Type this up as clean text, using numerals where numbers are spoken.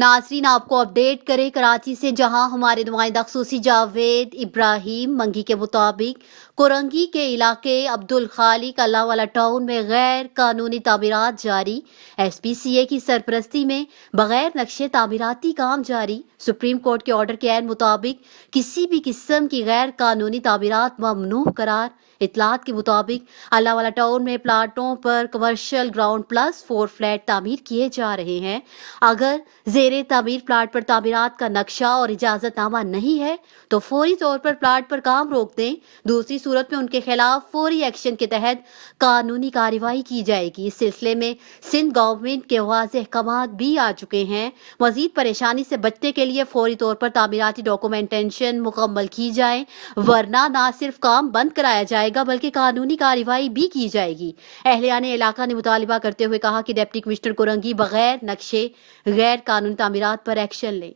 नाजरीन आपको अपडेट करें कराची से, जहां हमारे नुमाइंदा खसूसी जावेद इब्राहिम मंगी के मुताबिक कोरंगी के इलाके अब्दुल खालिक अल्लाहवाला टाउन में गैर कानूनी तामीरात जारी। SPCA की सरपरस्ती में बगैर नक्शे तामीराती काम जारी। सुप्रीम कोर्ट के ऑर्डर के ऐन मुताबिक किसी भी किस्म की गैर कानूनी तामीरात ममनूह करार। इतलात के मुताबिक अल्लाहवाला टाउन में प्लाटों पर कमर्शियल ग्राउंड प्लस 4 फ्लैट तामीर किए जा रहे हैं। अगर ज़ेरे तामीर प्लाट पर तामीरात का नक्शा और इजाज़तनामा नहीं है तो फौरी तौर पर प्लाट पर काम रोक दें। दूसरी सूरत में उनके खिलाफ फौरी एक्शन के तहत कानूनी कार्रवाई की जाएगी। इस सिलसिले में सिंध गवर्नमेंट के वाज़ेह अहकामात भी आ चुके हैं। मज़ीद परेशानी से बचने के लिए फौरी तौर पर तामीराती डॉक्यूमेंटेशन मुकम्मल की जाए, वरना न सिर्फ काम बंद कराया जाएगा बल्कि कानूनी कार्रवाई भी की जाएगी। अहलियान इलाका ने मुतालिबा करते हुए कहा कि डिप्टी कमिश्नर कोरंगी बगैर नक्शे गैर कानूनी तामीरात पर एक्शन लें।